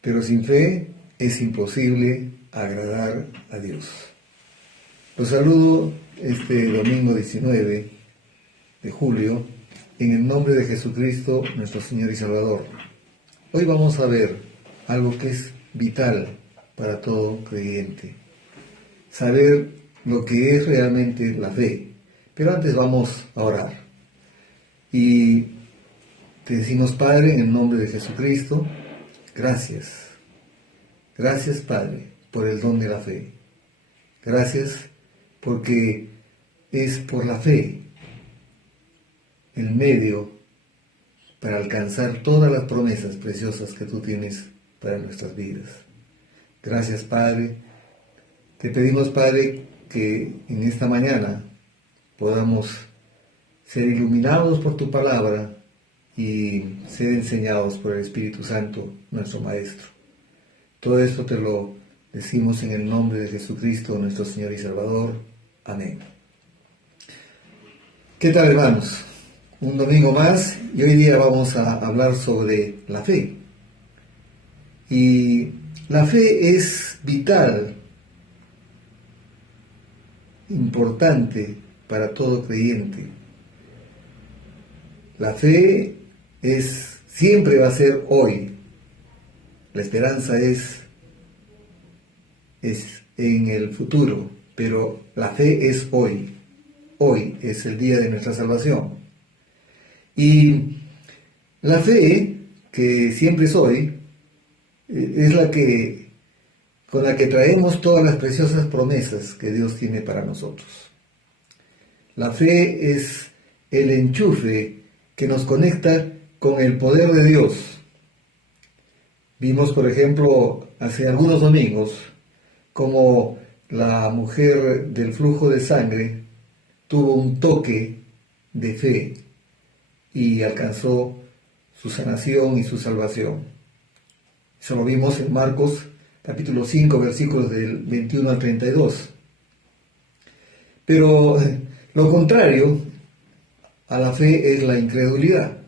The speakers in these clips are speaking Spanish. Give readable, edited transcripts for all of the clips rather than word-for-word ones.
pero sin fe es imposible agradar a Dios. Los saludo este domingo 19 de julio en el nombre de Jesucristo, nuestro Señor y Salvador. Hoy vamos a ver algo que es vital para todo creyente. Saber lo que es realmente la fe. Pero antes vamos a orar. Y te decimos, Padre, en el nombre de Jesucristo, gracias. Gracias, Padre, por el don de la fe. Gracias porque es por la fe el medio para alcanzar todas las promesas preciosas que tú tienes para nuestras vidas. Gracias, Padre. Te pedimos, Padre, que en esta mañana podamos ser iluminados por tu palabra y ser enseñados por el Espíritu Santo, nuestro Maestro. Todo esto te lo decimos en el nombre de Jesucristo, nuestro Señor y Salvador. Amén. ¿Qué tal, hermanos? Un domingo más y hoy día vamos a hablar sobre la fe. Y la fe es vital, importante para todo creyente. La fe siempre va a ser hoy. La esperanza es en el futuro, pero la fe es hoy. Hoy es el día de nuestra salvación. Y la fe, que siempre es hoy, es con la que traemos todas las preciosas promesas que Dios tiene para nosotros. La fe es el enchufe que nos conecta con el poder de Dios. Vimos, por ejemplo, hace algunos domingos, como la mujer del flujo de sangre tuvo un toque de fe y alcanzó su sanación y su salvación. Eso lo vimos en Marcos capítulo 5, versículos del 21 al 32. Pero lo contrario a la fe es la incredulidad.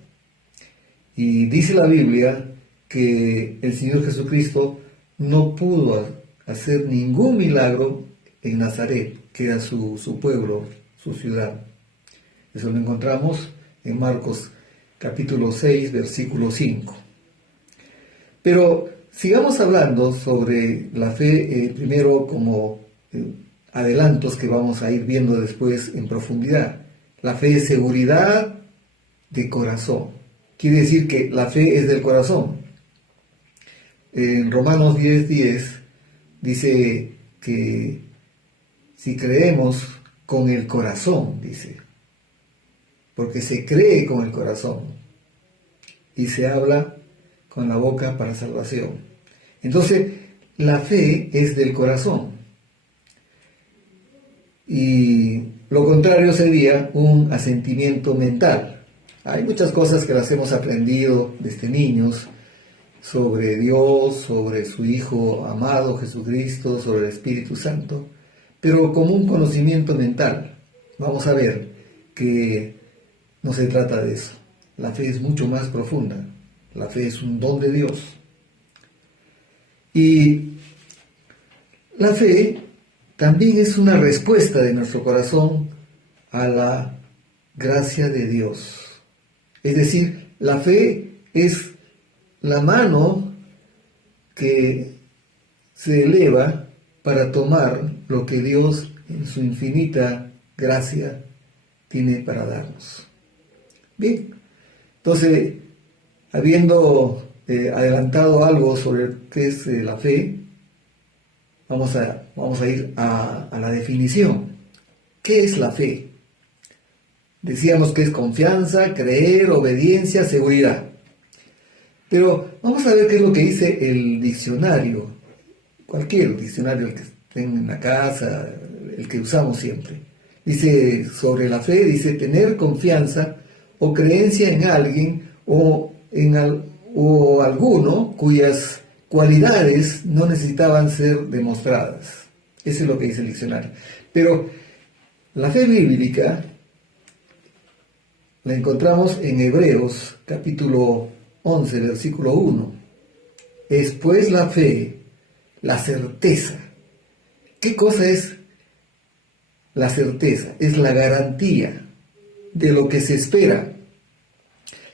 Y dice la Biblia que el Señor Jesucristo no pudo hacer ningún milagro en Nazaret, que era su pueblo, su ciudad. Eso lo encontramos en Marcos capítulo 6, versículo 5. Pero sigamos hablando sobre la fe, primero como adelantos que vamos a ir viendo después en profundidad. La fe es seguridad de corazón. Quiere decir que la fe es del corazón. En Romanos 10:10 dice que si creemos con el corazón, dice, porque se cree con el corazón y se habla con la boca para salvación. Entonces, la fe es del corazón. Y lo contrario sería un asentimiento mental. Hay muchas cosas que las hemos aprendido desde niños sobre Dios, sobre su Hijo amado Jesucristo, sobre el Espíritu Santo, pero como un conocimiento mental. Vamos a ver que no se trata de eso. La fe es mucho más profunda. La fe es un don de Dios. Y la fe también es una respuesta de nuestro corazón a la gracia de Dios. Es decir, la fe es la mano que se eleva para tomar lo que Dios en su infinita gracia tiene para darnos. Bien, entonces, habiendo adelantado algo sobre qué es la fe, vamos a ir a la definición. ¿Qué es la fe? Decíamos que es confianza, creer, obediencia, seguridad. Pero vamos a ver qué es lo que dice el diccionario, cualquier diccionario, el que estén en la casa, el que usamos siempre. Dice sobre la fe, dice tener confianza o creencia en alguien o alguno cuyas cualidades no necesitaban ser demostradas. Eso es lo que dice el diccionario. Pero la fe bíblica la encontramos en Hebreos capítulo 11, versículo 1. es pues la fe, la certeza. ¿Qué cosa es la certeza? Es la garantía de lo que se espera.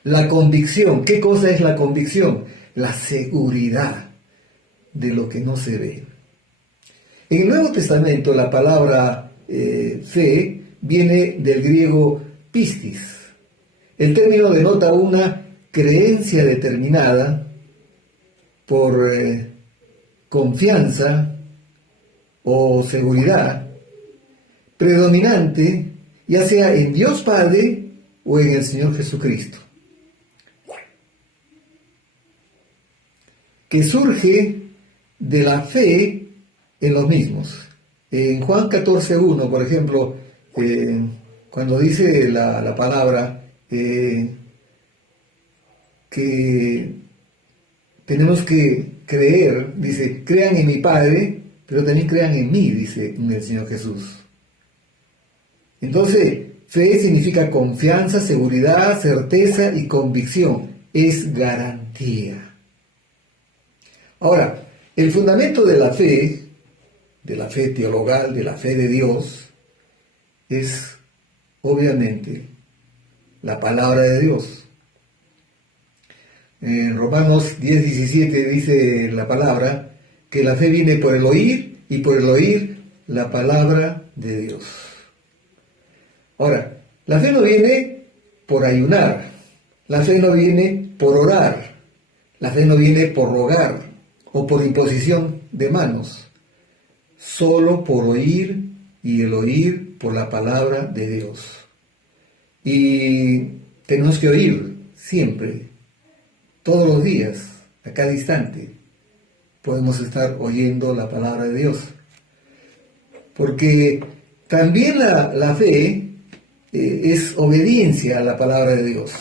La convicción. ¿Qué cosa es la convicción? La seguridad de lo que no se ve. En el Nuevo Testamento la palabra fe viene del griego pistis. El término denota una creencia determinada por confianza o seguridad predominante, ya sea en Dios Padre o en el Señor Jesucristo, que surge de la fe en los mismos. En Juan 14:1, por ejemplo, cuando dice la palabra que tenemos que creer, dice, crean en mi Padre, pero también crean en mí, dice en el Señor Jesús. Entonces, fe significa confianza, seguridad, certeza y convicción. Es garantía. Ahora, el fundamento de la fe teologal, de la fe de Dios, es obviamente la palabra de Dios. En Romanos 10:17 dice la palabra que la fe viene por el oír y por el oír la palabra de Dios. Ahora, la fe no viene por ayunar, la fe no viene por orar, la fe no viene por rogar o por imposición de manos, solo por oír y el oír por la palabra de Dios. Y tenemos que oír siempre, todos los días, a cada instante, podemos estar oyendo la palabra de Dios. Porque también la fe es obediencia a la palabra de Dios.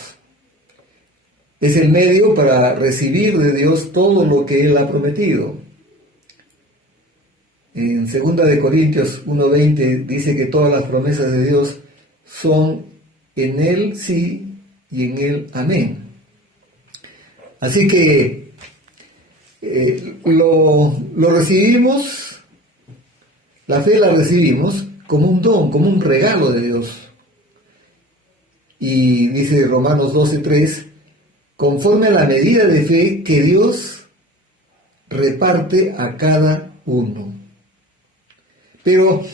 Es el medio para recibir de Dios todo lo que Él ha prometido. En 2 de Corintios 1:20 dice que todas las promesas de Dios son en Él sí y en Él amén. Así que lo recibimos, la fe la recibimos como un don, como un regalo de Dios. Y dice Romanos 12:3, conforme a la medida de fe que Dios reparte a cada uno. Pero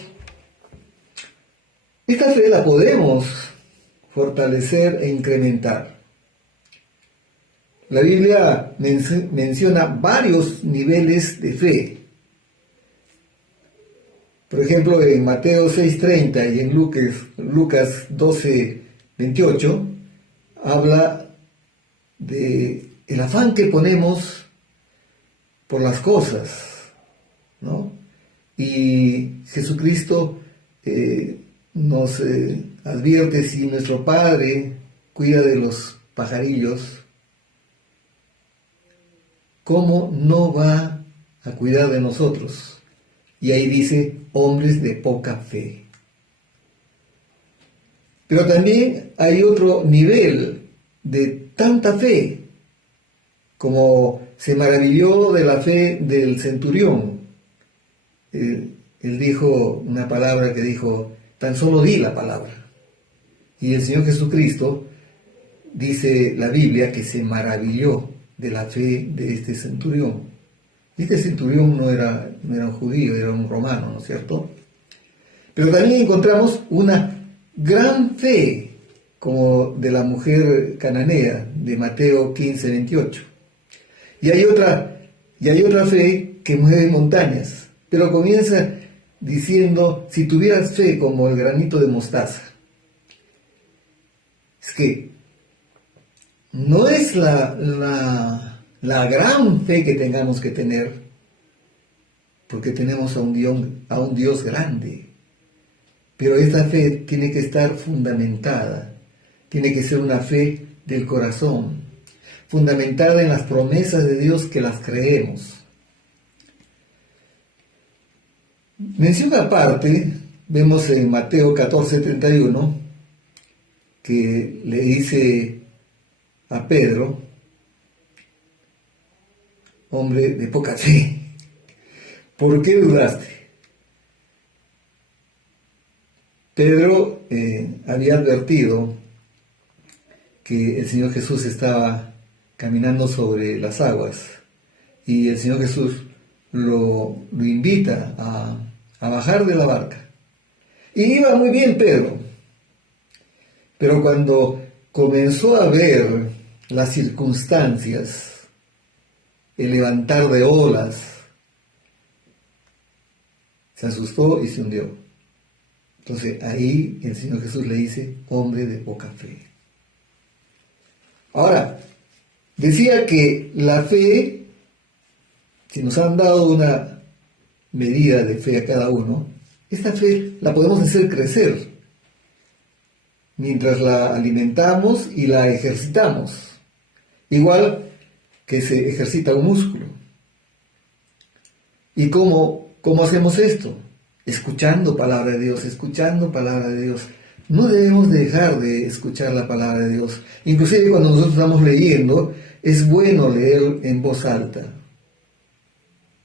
esta fe la podemos fortalecer e incrementar. La Biblia menciona varios niveles de fe. Por ejemplo, en Mateo 6:30 y en Lucas 12:28 habla de el afán que ponemos por las cosas, ¿no? Y Jesucristo nos advierte: si nuestro Padre cuida de los pajarillos, ¿cómo no va a cuidar de nosotros? Y ahí dice, hombres de poca fe. Pero también hay otro nivel de tanta fe, como se maravilló de la fe del centurión. Él dijo una palabra que dijo, tan solo di la palabra. Y el Señor Jesucristo, dice la Biblia, que se maravilló de la fe de este centurión. Este centurión no era un judío, era un romano, ¿no es cierto? Pero también encontramos una gran fe, como de la mujer cananea, de Mateo 15:28. Y hay otra fe que mueve montañas, pero comienza diciendo, si tuvieras fe como el granito de mostaza. Es que no es la gran fe que tengamos que tener, porque tenemos a un Dios grande. Pero esta fe tiene que estar fundamentada, tiene que ser una fe del corazón, fundamentada en las promesas de Dios que las creemos. Mención aparte, vemos en Mateo 14:31, que le dice a Pedro, hombre de poca fe, ¿por qué dudaste? Pedro había advertido que el Señor Jesús estaba caminando sobre las aguas y el Señor Jesús lo invita a bajar de la barca. Y iba muy bien Pedro, pero cuando comenzó a ver las circunstancias, el levantar de olas, se asustó y se hundió. Entonces ahí el Señor Jesús le dice, hombre de poca fe. Ahora, decía que la fe, si nos han dado una medida de fe a cada uno, esta fe la podemos hacer crecer mientras la alimentamos y la ejercitamos, igual que se ejercita un músculo. ¿Y cómo hacemos esto? Escuchando palabra de Dios, escuchando palabra de Dios. No debemos dejar de escuchar la palabra de Dios. Inclusive cuando nosotros estamos leyendo, es bueno leer en voz alta,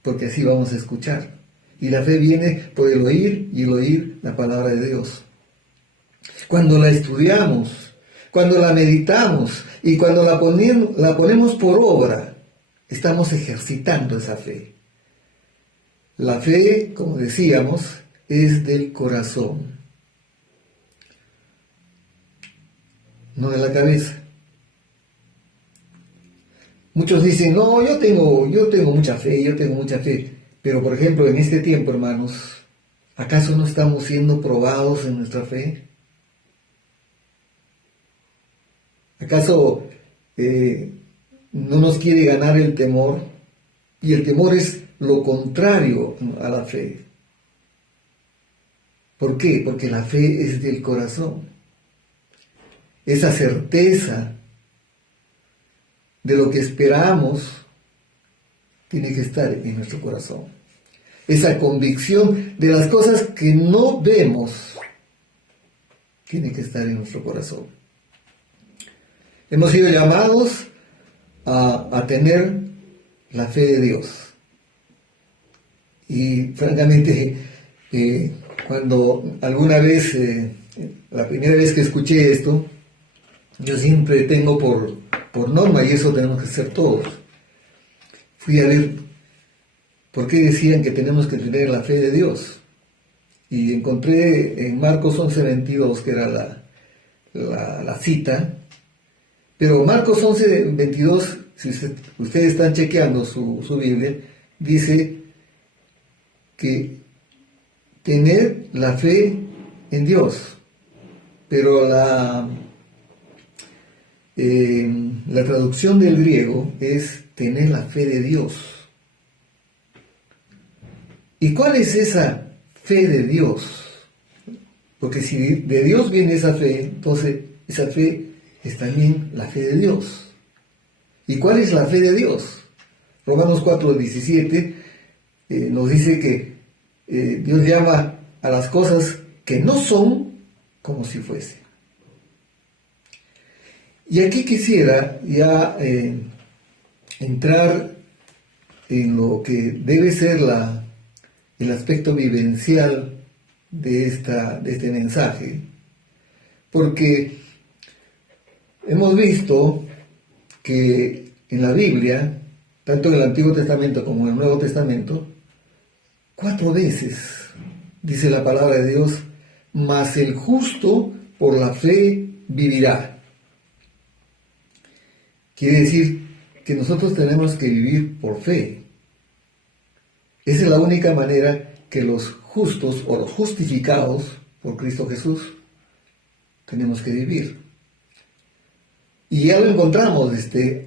porque así vamos a escuchar. Y la fe viene por el oír y el oír la palabra de Dios. Cuando la estudiamos, cuando la meditamos y cuando la ponemos por obra, estamos ejercitando esa fe. La fe, como decíamos, es del corazón, no de la cabeza. Muchos dicen, no, yo tengo mucha fe, pero por ejemplo en este tiempo, hermanos, ¿acaso no estamos siendo probados en nuestra fe? ¿Acaso no nos quiere ganar el temor? Y el temor es lo contrario a la fe. ¿Por qué? Porque la fe es del corazón. Esa certeza de lo que esperamos tiene que estar en nuestro corazón. Esa convicción de las cosas que no vemos tiene que estar en nuestro corazón. Hemos sido llamados a tener la fe de Dios. Y francamente, cuando alguna vez, la primera vez que escuché esto, yo siempre tengo por norma, y eso tenemos que hacer todos, fui a ver por qué decían que tenemos que tener la fe de Dios. Y encontré en Marcos 11:22, que era la cita, pero Marcos 11:22, si ustedes están chequeando su Biblia, dice que tener la fe en Dios, pero la traducción del griego es tener la fe de Dios. ¿Y cuál es esa fe de Dios? Porque si de Dios viene esa fe, entonces esa fe es también la fe de Dios. ¿Y cuál es la fe de Dios? Romanos 4:17 nos dice que Dios llama a las cosas que no son como si fuese. Y aquí quisiera ya entrar en lo que debe ser el aspecto vivencial de este mensaje, porque hemos visto que en la Biblia, tanto en el Antiguo Testamento como en el Nuevo Testamento, 4 veces dice la palabra de Dios, mas el justo por la fe vivirá. Quiere decir que nosotros tenemos que vivir por fe. Esa es la única manera que los justos o los justificados por Cristo Jesús tenemos que vivir. Y ya lo encontramos,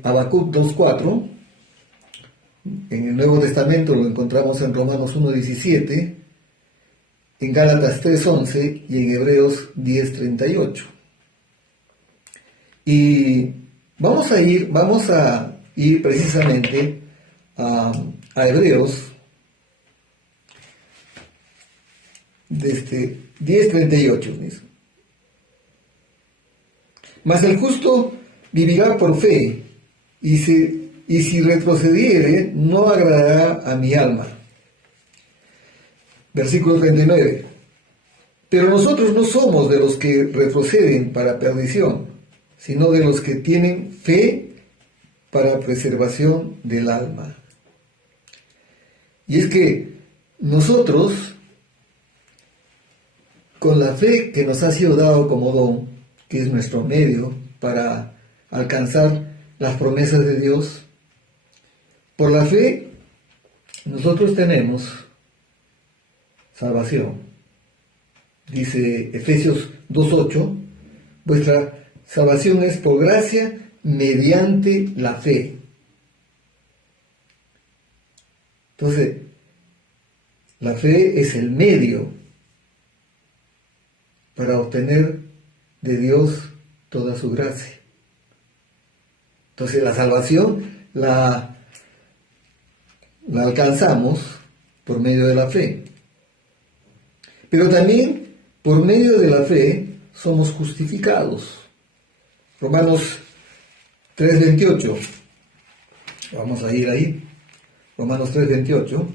Habacuc 2:4, en el Nuevo Testamento lo encontramos en Romanos 1:17, en Gálatas 3:11 y en Hebreos 10:38. Y vamos a ir precisamente a Hebreos 10:38 mismo. Mas el justo vivirá por fe, y y si retrocediere, no agradará a mi alma. Versículo 39. Pero nosotros no somos de los que retroceden para perdición, sino de los que tienen fe para preservación del alma. Y es que nosotros, con la fe que nos ha sido dado como don, que es nuestro medio para alcanzar las promesas de Dios, por la fe nosotros tenemos salvación. Dice Efesios 2:8, vuestra salvación es por gracia mediante la fe. Entonces, la fe es el medio para obtener de Dios toda su gracia. Entonces, la salvación la alcanzamos por medio de la fe. Pero también por medio de la fe somos justificados. Romanos 3:28. Vamos a ir ahí. Romanos 3:28.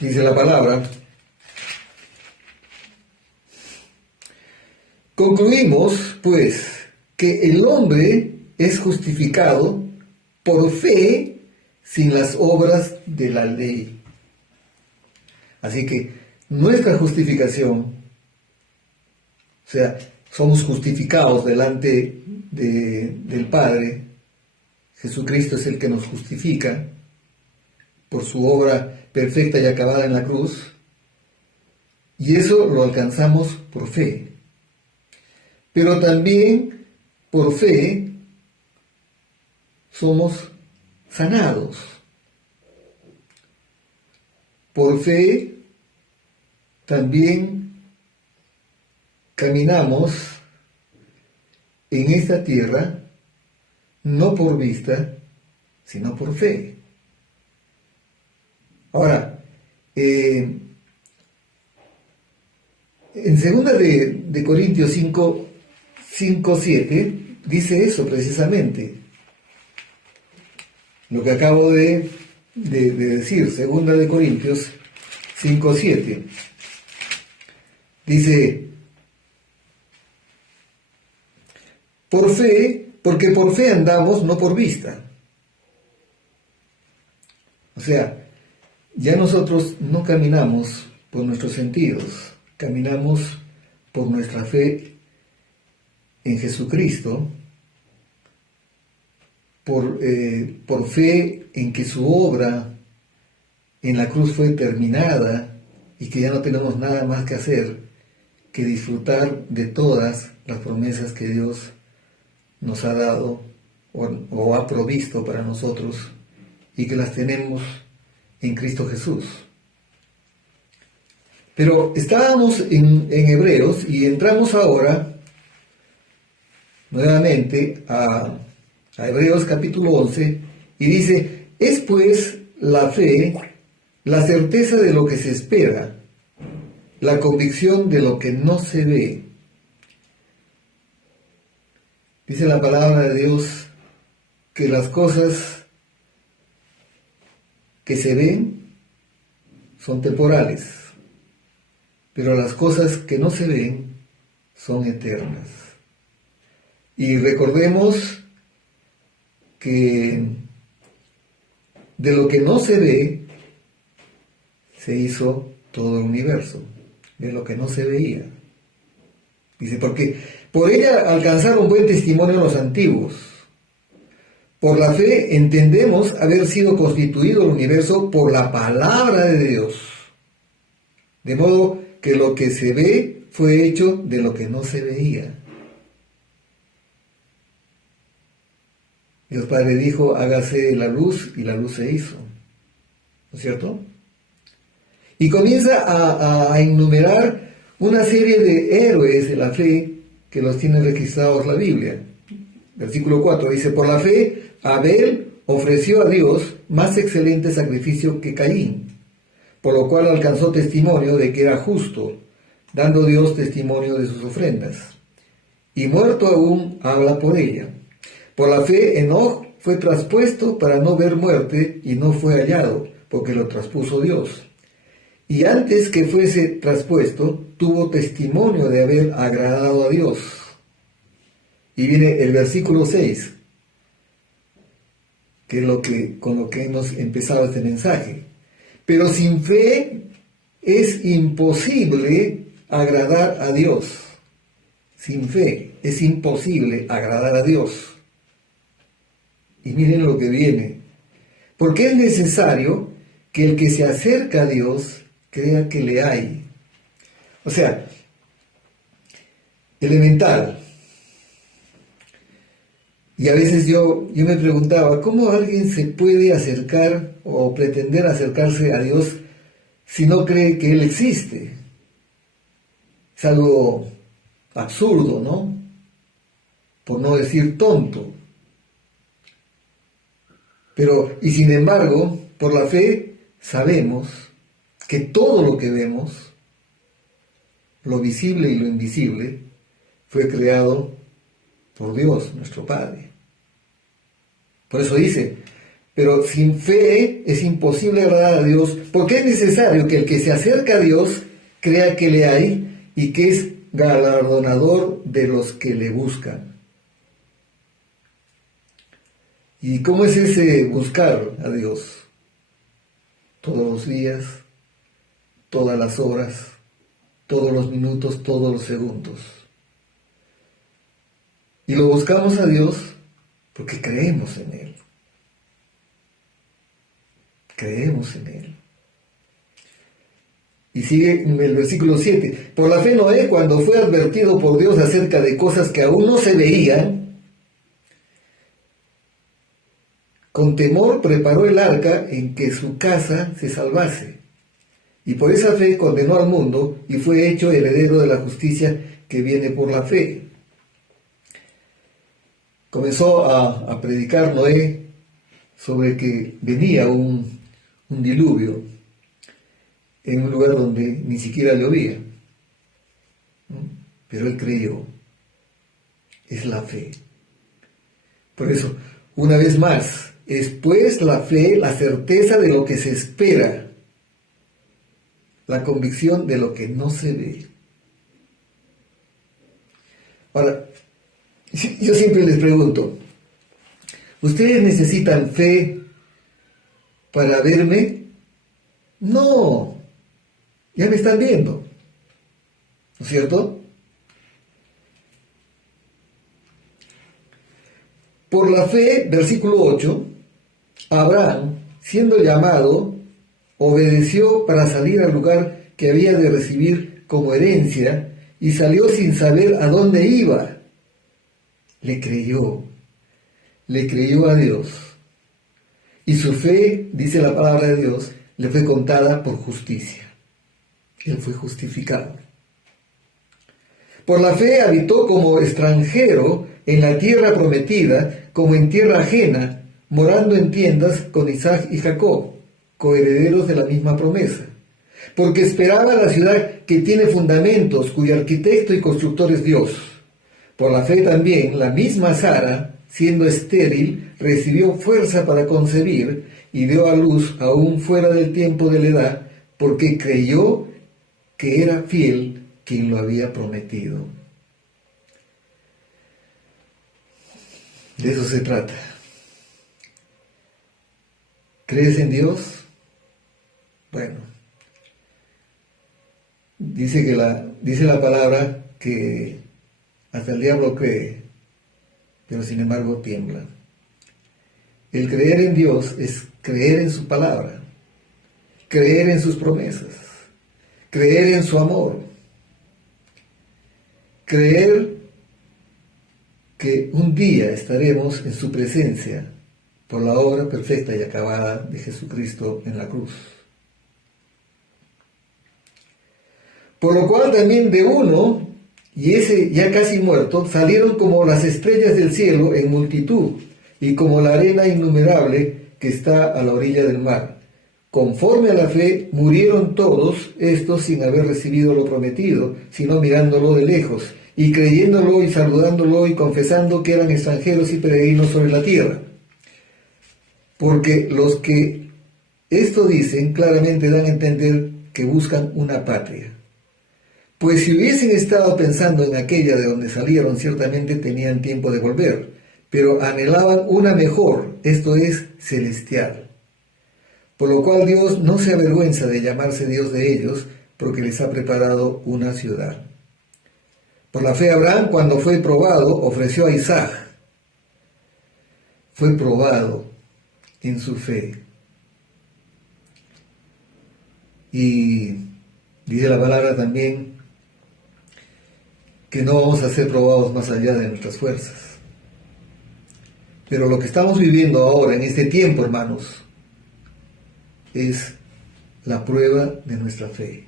Dice la palabra: concluimos, pues, que el hombre es justificado por fe sin las obras de la ley. Así que nuestra justificación, o sea, somos justificados delante del Padre. Jesucristo es el que nos justifica por su obra perfecta y acabada en la cruz. Y eso lo alcanzamos por fe. Pero también por fe somos sanados. Por fe también caminamos en esta tierra, no por vista, sino por fe. Ahora, en 2 de Corintios 5:7 dice eso precisamente, lo que acabo de decir. 2 de Corintios 5:7 dice: porque por fe andamos, no por vista. O sea, ya nosotros no caminamos por nuestros sentidos, caminamos por nuestra fe en Jesucristo, por fe en que su obra en la cruz fue terminada y que ya no tenemos nada más que hacer que disfrutar de todas las promesas que Dios nos ha dado o ha provisto para nosotros y que las tenemos en Cristo Jesús. Pero estábamos en Hebreos y entramos ahora nuevamente a Hebreos capítulo 11 y dice: es pues la fe la certeza de lo que se espera, la convicción de lo que no se ve. Dice la palabra de Dios que las cosas que se ven son temporales, pero las cosas que no se ven son eternas. Y recordemos que de lo que no se ve se hizo todo el universo, de lo que no se veía. Dice, porque por ella alcanzaron buen testimonio los antiguos. Por la fe entendemos haber sido constituido el universo por la palabra de Dios. De modo que lo que se ve fue hecho de lo que no se veía. Dios Padre dijo: hágase la luz, y la luz se hizo. ¿No es cierto? Y comienza a enumerar una serie de héroes de la fe que los tiene registrados la Biblia. Versículo 4 dice: por la fe Abel ofreció a Dios más excelente sacrificio que Caín, por lo cual alcanzó testimonio de que era justo, dando Dios testimonio de sus ofrendas. Y muerto aún habla por ella. Por la fe, Enoc fue traspuesto para no ver muerte y no fue hallado, porque lo traspuso Dios. Y antes que fuese traspuesto, tuvo testimonio de haber agradado a Dios. Y viene el versículo 6, que es con lo que hemos empezado este mensaje. Pero sin fe es imposible agradar a Dios. Sin fe es imposible agradar a Dios. Y miren lo que viene. Porque es necesario que el que se acerca a Dios crea que le hay. O sea, elemental. Y a veces yo me preguntaba, ¿cómo alguien se puede acercar o pretender acercarse a Dios si no cree que Él existe? Es algo absurdo, ¿no? Por no decir tonto. Pero, y sin embargo, por la fe sabemos que todo lo que vemos, lo visible y lo invisible, fue creado por Dios, nuestro Padre. Por eso dice, pero sin fe es imposible agradar a Dios, porque es necesario que el que se acerca a Dios crea que le hay y que es galardonador de los que le buscan. ¿Y cómo es ese buscar a Dios? Todos los días, todas las horas, todos los minutos, todos los segundos. Y lo buscamos a Dios porque creemos en Él. Creemos en Él. Y sigue en el versículo 7. Por la fe Noé, cuando fue advertido por Dios acerca de cosas que aún no se veían, con temor preparó el arca en que su casa se salvase. Y por esa fe condenó al mundo y fue hecho heredero de la justicia que viene por la fe. Comenzó a predicar Noé sobre que venía un diluvio en un lugar donde ni siquiera llovía. Pero él creyó. Es la fe. Por eso, una vez más, es pues la fe, la certeza de lo que se espera, la convicción de lo que no se ve. Ahora, yo siempre les pregunto, ¿ustedes necesitan fe para verme? No, ya me están viendo, ¿no es cierto? Por la fe, versículo 8, Abraham, siendo llamado, obedeció para salir al lugar que había de recibir como herencia y salió sin saber a dónde iba. Le creyó a Dios. Y su fe, dice la palabra de Dios, le fue contada por justicia. Él fue justificado. Por la fe habitó como extranjero en la tierra prometida, como en tierra ajena, morando en tiendas con Isaac y Jacob, coherederos de la misma promesa. Porque esperaba la ciudad que tiene fundamentos, cuyo arquitecto y constructor es Dios. Por la fe también, la misma Sara, siendo estéril, recibió fuerza para concebir y dio a luz aún fuera del tiempo de la edad, porque creyó que era fiel quien lo había prometido. De eso se trata. ¿Crees en Dios? Bueno, dice la palabra que hasta el diablo cree, pero sin embargo tiembla. El creer en Dios es creer en su palabra, creer en sus promesas, creer en su amor, creer que un día estaremos en su presencia por la obra perfecta y acabada de Jesucristo en la cruz. Por lo cual también de uno, y ese ya casi muerto, salieron como las estrellas del cielo en multitud, y como la arena innumerable que está a la orilla del mar. Conforme a la fe, murieron todos estos sin haber recibido lo prometido, sino mirándolo de lejos, y creyéndolo y saludándolo y confesando que eran extranjeros y peregrinos sobre la tierra. Porque los que esto dicen claramente dan a entender que buscan una patria. Pues si hubiesen estado pensando en aquella de donde salieron, ciertamente tenían tiempo de volver, pero anhelaban una mejor, esto es, celestial. Por lo cual Dios no se avergüenza de llamarse Dios de ellos, porque les ha preparado una ciudad. Por la fe Abraham, cuando fue probado, ofreció a Isaac. Fue probado en su fe. Y dice la palabra también que no vamos a ser probados más allá de nuestras fuerzas. Pero lo que estamos viviendo ahora, en este tiempo, hermanos, es la prueba de nuestra fe.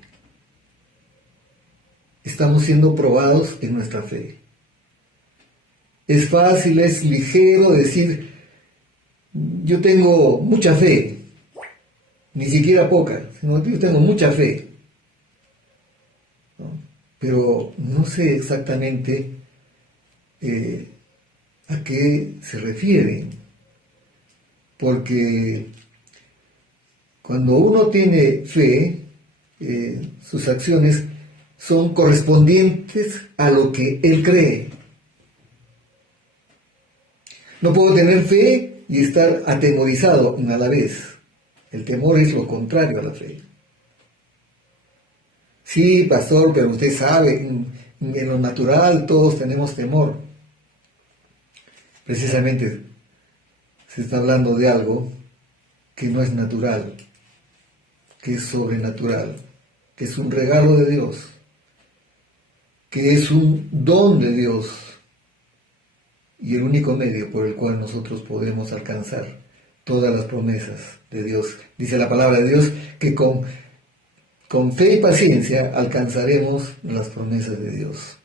Estamos siendo probados en nuestra fe. Es fácil, es ligero decir, yo tengo mucha fe, ni siquiera poca, sino yo tengo mucha fe. ¿No? Pero no sé exactamente a qué se refiere, porque cuando uno tiene fe, sus acciones son correspondientes a lo que él cree. No puedo tener fe y estar atemorizado a la vez. El temor es lo contrario a la fe. Sí, pastor, pero usted sabe, en lo natural todos tenemos temor. Precisamente se está hablando de algo que no es natural, que es sobrenatural, que es un regalo de Dios, que es un don de Dios y el único medio por el cual nosotros podemos alcanzar todas las promesas de Dios. Dice la palabra de Dios que con fe y paciencia alcanzaremos las promesas de Dios.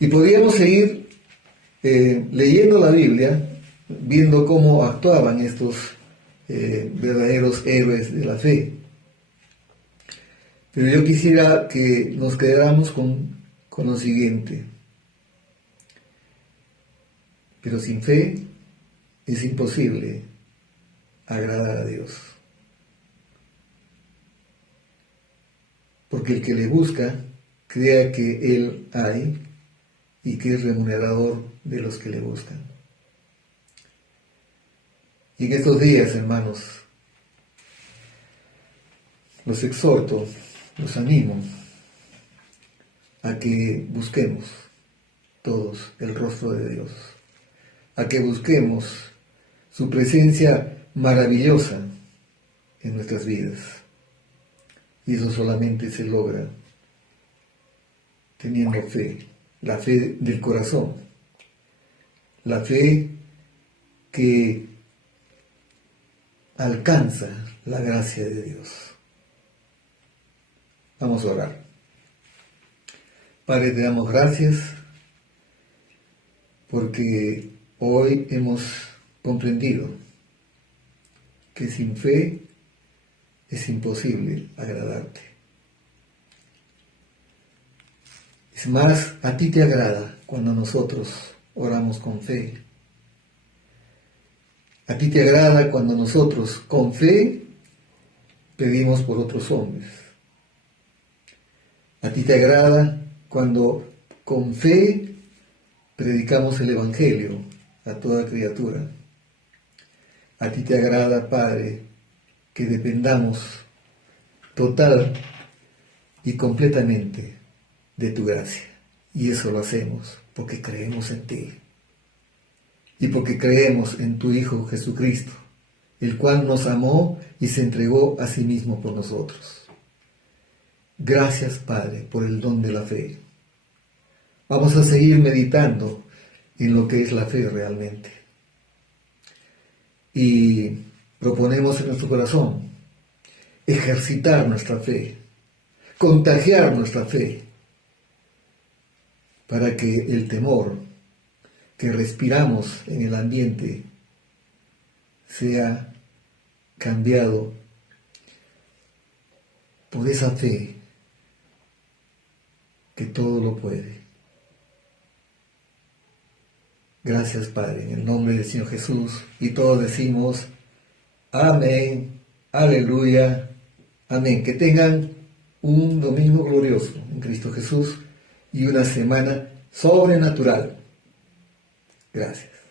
Y podríamos seguir leyendo la Biblia, viendo cómo actuaban estos verdaderos héroes de la fe. Pero yo quisiera que nos quedáramos con lo siguiente. Pero sin fe es imposible agradar a Dios. Porque el que le busca, crea que Él hay y que es remunerador de los que le buscan. Y en estos días, hermanos, los exhorto, los animo a que busquemos todos el rostro de Dios, a que busquemos su presencia maravillosa en nuestras vidas. Y eso solamente se logra teniendo fe, la fe del corazón, la fe que alcanza la gracia de Dios. Vamos a orar. Padre, te damos gracias porque hoy hemos comprendido que sin fe es imposible agradarte. Es más, a ti te agrada cuando nosotros oramos con fe. A ti te agrada cuando nosotros con fe pedimos por otros hombres. A ti te agrada cuando con fe predicamos el Evangelio a toda criatura. A ti te agrada, Padre, que dependamos total y completamente de tu gracia. Y eso lo hacemos porque creemos en ti. Y porque creemos en tu Hijo Jesucristo, el cual nos amó y se entregó a sí mismo por nosotros. Gracias, Padre, por el don de la fe. Vamos a seguir meditando en lo que es la fe realmente. Y proponemos en nuestro corazón ejercitar nuestra fe, contagiar nuestra fe, para que el temor que respiramos en el ambiente sea cambiado por esa fe que todo lo puede. Gracias, Padre, en el nombre del Señor Jesús. Y todos decimos, amén, aleluya, amén. Que tengan un domingo glorioso en Cristo Jesús y una semana sobrenatural. Gracias.